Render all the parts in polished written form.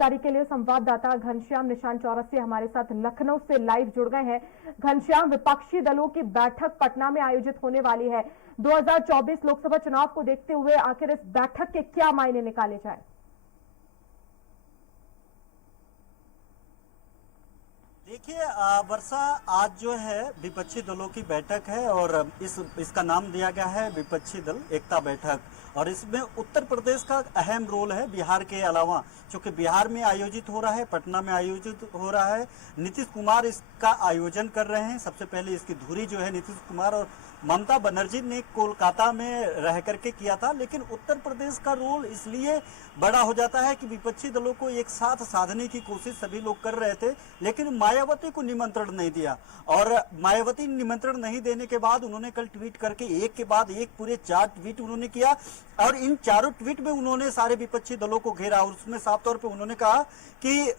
जानकारी के लिए संवाददाता घनश्याम निशान चौरसिया हमारे साथ लखनऊ से लाइव जुड़ गए हैं। घनश्याम, विपक्षी दलों की बैठक पटना में आयोजित होने वाली है। 2024 लोकसभा चुनाव को देखते हुए आखिर इस बैठक के क्या मायने निकाले जाए? देखिए वर्षा, आज जो है विपक्षी दलों की बैठक है और इसका नाम दिया गया है विपक्षी दल एकता बैठक। और इसमें उत्तर प्रदेश का अहम रोल है बिहार के अलावा, क्योंकि बिहार में आयोजित हो रहा है, पटना में आयोजित हो रहा है। नीतीश कुमार इसका आयोजन कर रहे हैं। सबसे पहले इसकी धुरी जो है नीतीश कुमार और ममता बनर्जी ने कोलकाता में रह करके किया था। लेकिन उत्तर प्रदेश का रोल इसलिए बड़ा हो जाता है कि विपक्षी दलों को एक साथ साधने की कोशिश सभी लोग कर रहे थे, लेकिन मायावती को निमंत्रण नहीं दिया। और मायावती निमंत्रण नहीं देने के बाद उन्होंने कल ट्वीट करके एक के बाद एक पूरे 4 ट्वीट उन्होंने किया और इन चारों ट्वीट में उन्होंने सारे विपक्षी दलों को घेरा और उसमें साफ तौर पे उन्होंने कहा कि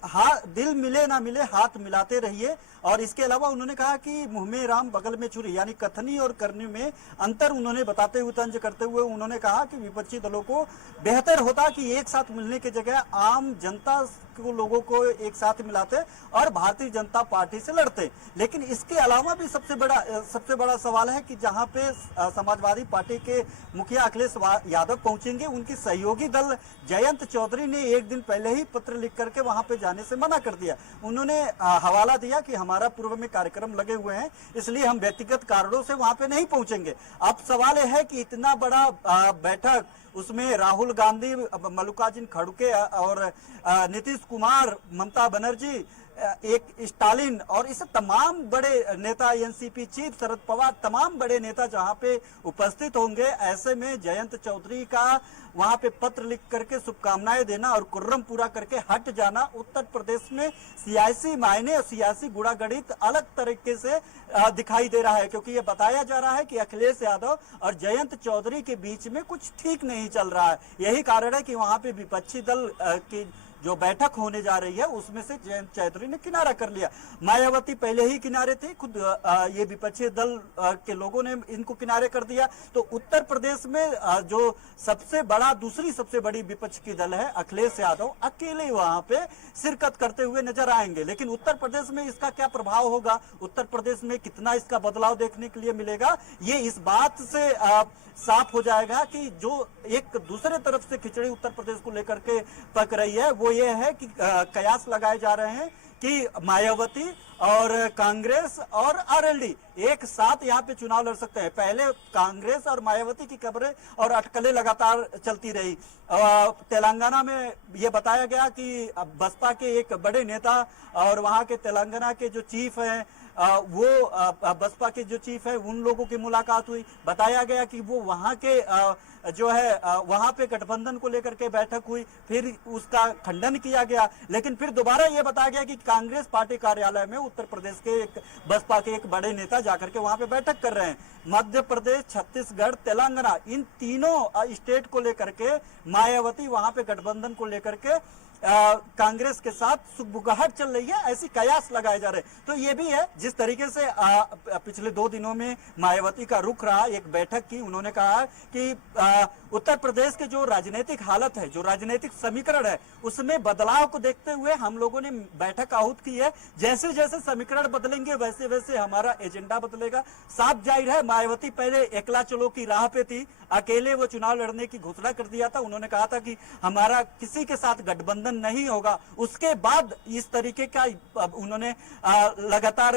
दिल मिले ना मिले हाथ मिलाते रहिए। और इसके अलावा उन्होंने कहा कि मुंह में राम बगल में छुरी, यानी कथनी और करनी में अंतर उन्होंने बताते हुए, तंज करते हुए उन्होंने कहा कि विपक्षी दलों को बेहतर होता कि एक साथ मिलने की जगह आम जनता को, लोगों को एक साथ मिलाते और भारतीय जनता पार्टी से लड़ते। लेकिन इसके अलावा भी सबसे बड़ा सवाल है कि जहां पे समाजवादी पार्टी के मुखिया अखिलेश यादव पहुंचेंगे, उनकी सहयोगी दल जयंत चौधरी ने एक दिन पहले ही पत्र लिख करके वहां पे जाने से मना कर दिया। उन्होंने हवाला दिया कि हमारा पूर्व में कार्यक्रम लगे हुए हैं, इसलिए हम व्यक्तिगत कारणों से वहां पे नहीं पहुंचेंगे। अब सवाल यह है कि इतना बड़ा बैठक, उसमें राहुल गांधी, मल्लिकार्जुन खड़गे और नीतीश कुमार, ममता बनर्जी, एक स्टालिन और इसे तमाम बड़े नेता, एनसीपी चीफ शरद पवार, तमाम बड़े नेता जहां पे उपस्थित होंगे, ऐसे में जयंत चौधरी का वहां पे पत्र लिख करके शुभकामनाएं देना और कुर्रम पूरा करके हट जाना उत्तर प्रदेश में सियासी मायने और सियासी गुणागणित अलग तरीके से दिखाई दे रहा है। क्योंकि ये बताया जा रहा है कि अखिलेश यादव और जयंत चौधरी के बीच में कुछ ठीक नहीं चल रहा है। यही कारण है कि वहां पे विपक्षी दल की जो बैठक होने जा रही है उसमें से जयंत चौधरी ने किनारा कर लिया। मायावती पहले ही किनारे थे, खुद ये विपक्षी दल के लोगों ने इनको किनारे कर दिया। तो उत्तर प्रदेश में जो दूसरी सबसे बड़ी विपक्ष की दल है अखिलेश यादव, अकेले वहां पे शिरकत करते हुए नजर आएंगे। लेकिन उत्तर प्रदेश में इसका क्या प्रभाव होगा, उत्तर प्रदेश में कितना इसका बदलाव देखने के लिए मिलेगा, ये इस बात से साफ हो जाएगा कि जो एक दूसरे तरफ से खिचड़ी उत्तर प्रदेश को लेकर के पक रही है, वो ये है कि कयास लगाए जा रहे हैं कि मायावती और कांग्रेस और आरएलडी एक साथ यहाँ पे चुनाव लड़ सकते हैं। पहले कांग्रेस और मायावती की खबरें और अटकलें लगातार चलती रही। तेलंगाना में ये बताया गया कि बसपा के एक बड़े नेता और वहाँ के तेलंगाना के जो चीफ हैं, वो बसपा के जो चीफ है उन लोगों की मुलाकात हुई। बताया गया कि वो वहां के जो है वहां पे गठबंधन को लेकर के बैठक हुई, फिर उसका खंडन किया गया। लेकिन फिर दोबारा ये बताया गया कि कांग्रेस पार्टी कार्यालय में उत्तर प्रदेश के एक बसपा के एक बड़े नेता जाकर के वहां पे बैठक कर रहे हैं। मध्य प्रदेश, छत्तीसगढ़, तेलंगाना, इन तीनों स्टेट को लेकर के मायावती वहां पे गठबंधन को लेकर के कांग्रेस के साथ सुगबुगाहट चल रही है, ऐसी कयास लगाए जा रहे हैं। तो ये भी है जिस तरीके से पिछले 2 दिनों में मायावती का रुख रहा, एक बैठक की, उन्होंने कहा कि उत्तर प्रदेश के जो राजनीतिक हालत है, जो राजनीतिक समीकरण है, उसमें बदलाव को देखते हुए हम लोगों ने बैठक आहूत की है। जैसे जैसे समीकरण बदलेंगे वैसे वैसे हमारा एजेंडा बदलेगा। साफ जाहिर है मायावती पहले एकला चलो की राह पे थी, अकेले वो चुनाव लड़ने की घोषणा कर दिया था। उन्होंने कहा था कि हमारा किसी के साथ गठबंधन नहीं होगा। उसके बाद इस तरीके का उन्होंने लगातार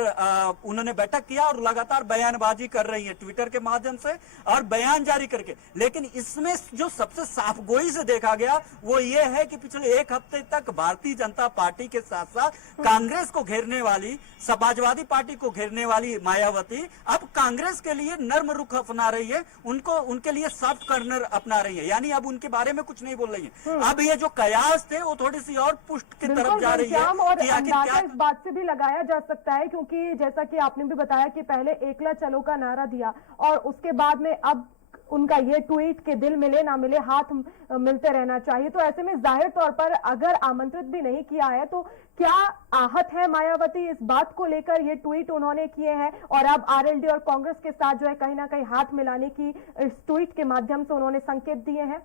उन्होंने बैठक किया और लगातार बयानबाजी कर रही है ट्विटर के माध्यम से और बयान जारी करके। लेकिन इसमें जो सबसे साफगोई से देखा गया वो ये है कि पिछले 1 हफ्ते तक भारतीय जनता पार्टी के साथ साथ कांग्रेस को घेरने वाली, समाजवादी पार्टी को घेरने वाली मायावती अब कांग्रेस के लिए नर्म रुख अपना रही है, उनके लिए सॉफ्ट कॉर्नर अपना रही है, यानी अब उनके बारे में कुछ नहीं बोल रही है। अब ये जो कयास थे वो थोड़ी सी और पुष्ट की तरफ जा रही है। और अंदाजा इस बात से भी लगाया जा सकता है, क्योंकि जैसा कि आपने भी बताया कि पहले एकला चलो का नारा दिया और उसके बाद में अब उनका ये ट्वीट कि दिल मिले ना मिले हाथ मिलते रहना चाहिए। तो ऐसे में जाहिर तौर पर अगर आमंत्रित भी नहीं किया है तो क्या आहत है मायावती इस बात को लेकर, ये ट्वीट उन्होंने किए हैं और अब आरएलडी और कांग्रेस के साथ जो है कहीं ना कहीं हाथ मिलाने की इस ट्वीट के माध्यम से उन्होंने संकेत दिए हैं?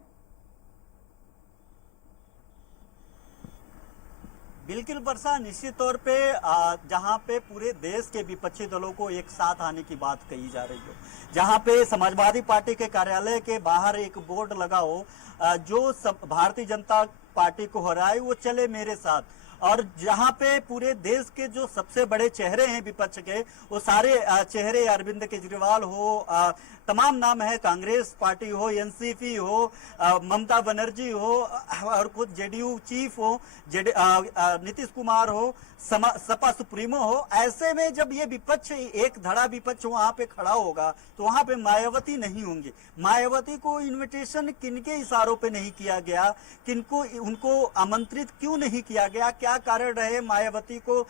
बिल्कुल वर्षा, निश्चित तौर पे जहां पे पूरे देश के विपक्षी दलों को एक साथ आने की बात कही जा रही हो, जहां पे समाजवादी पार्टी के कार्यालय के बाहर एक बोर्ड लगा हो, जो भारतीय जनता पार्टी को हराए वो चले मेरे साथ, और जहां पे पूरे देश के जो सबसे बड़े चेहरे हैं विपक्ष के, वो सारे चेहरे, अरविंद केजरीवाल हो, तमाम नाम है, कांग्रेस पार्टी हो, एनसीपी हो, ममता बनर्जी हो, और कुछ जेडीयू चीफ हो, नीतीश कुमार हो, सपा सुप्रीमो हो, ऐसे में जब ये विपक्ष, एक धड़ा विपक्ष वहां पे खड़ा होगा तो वहां पे मायावती नहीं होंगी। मायावती को इनविटेशन किनके इशारों पे नहीं किया गया, किनको उनको आमंत्रित क्यों नहीं किया गया, क्या कारण रहे मायावती को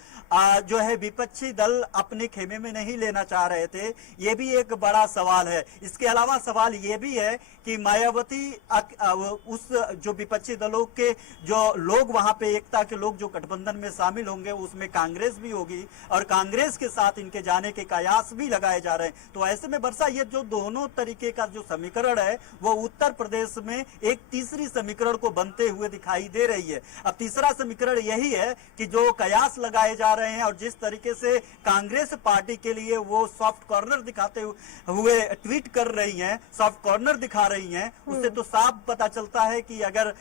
जो है विपक्षी दल अपने खेमे में नहीं लेना चाह रहे थे, ये भी एक बड़ा सवाल है। इसके अलावा सवाल ये भी है कि मायावती उस जो विपक्षी दलों के जो लोग वहां पे, एकता के लोग जो गठबंधन में शामिल होंगे, उसमें कांग्रेस भी होगी और कांग्रेस के साथ इनके जाने के कयास भी लगाए जा रहे हैं। तो ऐसे में वर्षा, ये जो दोनों तरीके का जो समीकरण है वो उत्तर प्रदेश में एक तीसरी समीकरण को बनते हुए दिखाई दे रही है। अब तीसरा समीकरण यही है कि जो कयास लगाए जा रहे हैं और जिस तरीके से कांग्रेस पार्टी के लिए वो सॉफ्ट कॉर्नर दिखाते हुए ट्वीट कर रही हैं, सॉफ्ट कॉर्नर दिखा रही हैं, उससे तो साफ पता चलता है कि अगर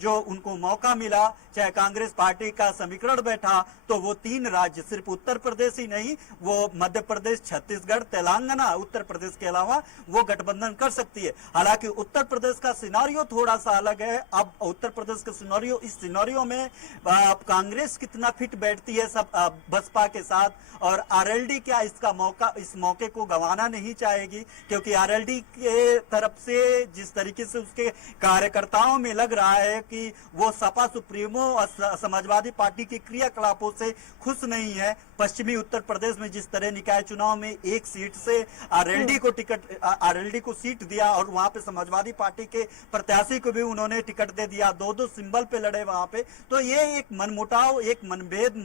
जो उनको मौका मिला, चाहे कांग्रेस पार्टी का समीकरण बैठा, तो वो 3 राज्य, सिर्फ उत्तर प्रदेश ही नहीं, वो मध्य प्रदेश, छत्तीसगढ़, तेलंगाना, उत्तर प्रदेश के अलावा वो गठबंधन कर सकती है। हालांकि उत्तर प्रदेश का सिनारियो थोड़ा सा अलग है। अब उत्तर प्रदेश का सिनारियो, इस सिनारियो में कांग्रेस कितना फिट बैठती है सब बसपा के साथ, और आरएलडी क्या इस मौके को गंवाना नहीं चाहेगी, क्योंकि आरएलडी के तरफ से जिस तरीके से उसके कार्यकर्ताओं में लग रहा है कि वो सपा सुप्रीमो और समाजवादी पार्टी के क्रियाकलापों से खुश नहीं है। पश्चिमी उत्तर प्रदेश में जिस तरह निकाय चुनाव में एक सीट से आरएलडी को सीट दिया और वहां पे समाजवादी पार्टी के प्रत्याशी को भी उन्होंने टिकट दे दिया, 2-2 सिंबल पे लड़े वहां पे, तो ये एक मनमुटाव, एक मतभेद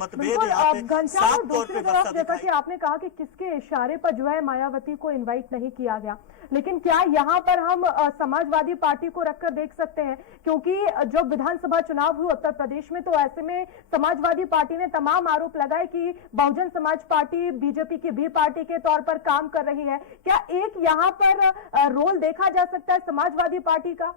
यहाँ पे साफ तौर पे जैसा कि आपने कहा कि किसके इशारे पर जो है मायावती को इनवाइट नहीं किया गया, लेकिन क्या यहाँ पर हम समाजवादी पार्टी को रखकर देख सकते हैं, क्योंकि जब विधानसभा चुनाव हुए उत्तर प्रदेश में, तो ऐसे में समाजवादी पार्टी ने तमाम आरोप लगाए कि बहुजन समाज पार्टी बीजेपी की बी पार्टी के तौर पर काम कर रही है। क्या एक यहाँ पर रोल देखा जा सकता है समाजवादी पार्टी का?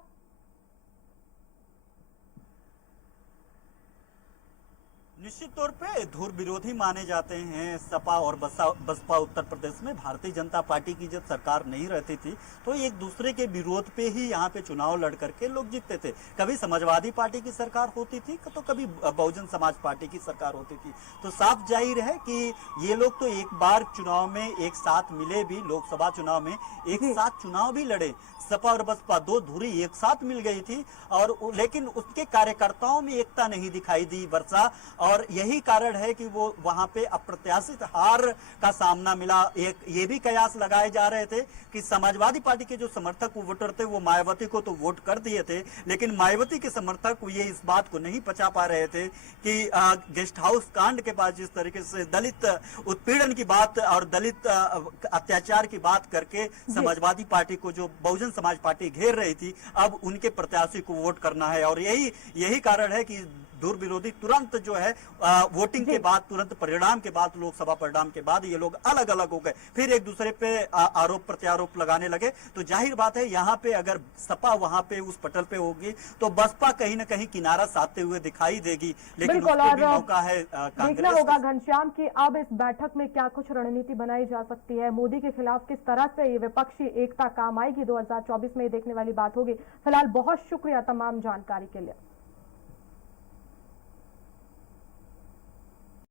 निश्चित तौर पे धुर विरोधी माने जाते हैं सपा और बसपा। उत्तर प्रदेश में भारतीय जनता पार्टी की जब सरकार नहीं रहती थी तो एक दूसरे के विरोध पे ही यहाँ पे चुनाव लड़ करके लोग जीतते थे। कभी समाजवादी पार्टी की सरकार होती थी तो कभी बहुजन समाज पार्टी की सरकार होती थी। तो साफ जाहिर है कि ये लोग तो एक बार चुनाव में एक साथ मिले भी, लोकसभा चुनाव में एक साथ चुनाव भी लड़े। सपा और बसपा दो धुरी एक साथ मिल गई थी, और लेकिन उसके कार्यकर्ताओं में एकता नहीं दिखाई दी वर्षा, और यही कारण है कि वो वहां पे अप्रत्याशित हार का सामना मिला। एक ये भी कयास लगाए जा रहे थे कि समाजवादी पार्टी के जो समर्थक वोटर थे वो मायावती को तो वोट कर दिए थे, लेकिन मायावती के समर्थक ये इस बात को नहीं पचा पा रहे थे कि गेस्ट हाउस कांड के बाद जिस तरीके से दलित उत्पीड़न की बात और दलित अत्याचार की बात करके समाजवादी पार्टी को जो बहुजन समाज पार्टी घेर रही थी, अब उनके प्रत्याशी को वोट करना है। और यही कारण है कि धुर विरोधी तुरंत जो है वोटिंग के बाद, तुरंत परिणाम के बाद, लोकसभा परिणाम के बाद ये लोग अलग अलग हो गए, फिर एक दूसरे पे आरोप प्रत्यारोप लगाने लगे। तो जाहिर बात है यहाँ पे अगर सपा वहां पे उस पटल पे होगी तो बसपा कहीं ना कहीं किनारा साधते हुए दिखाई देगी, लेकिन उसको भी मौका है देखना होगा घनश्याम कि अब इस बैठक में क्या कुछ रणनीति बनाई जा सकती है, मोदी के खिलाफ किस तरह से ये विपक्षी एकता काम आएगी 2024 में, ये देखने वाली बात होगी। फिलहाल बहुत शुक्रिया तमाम जानकारी के लिए।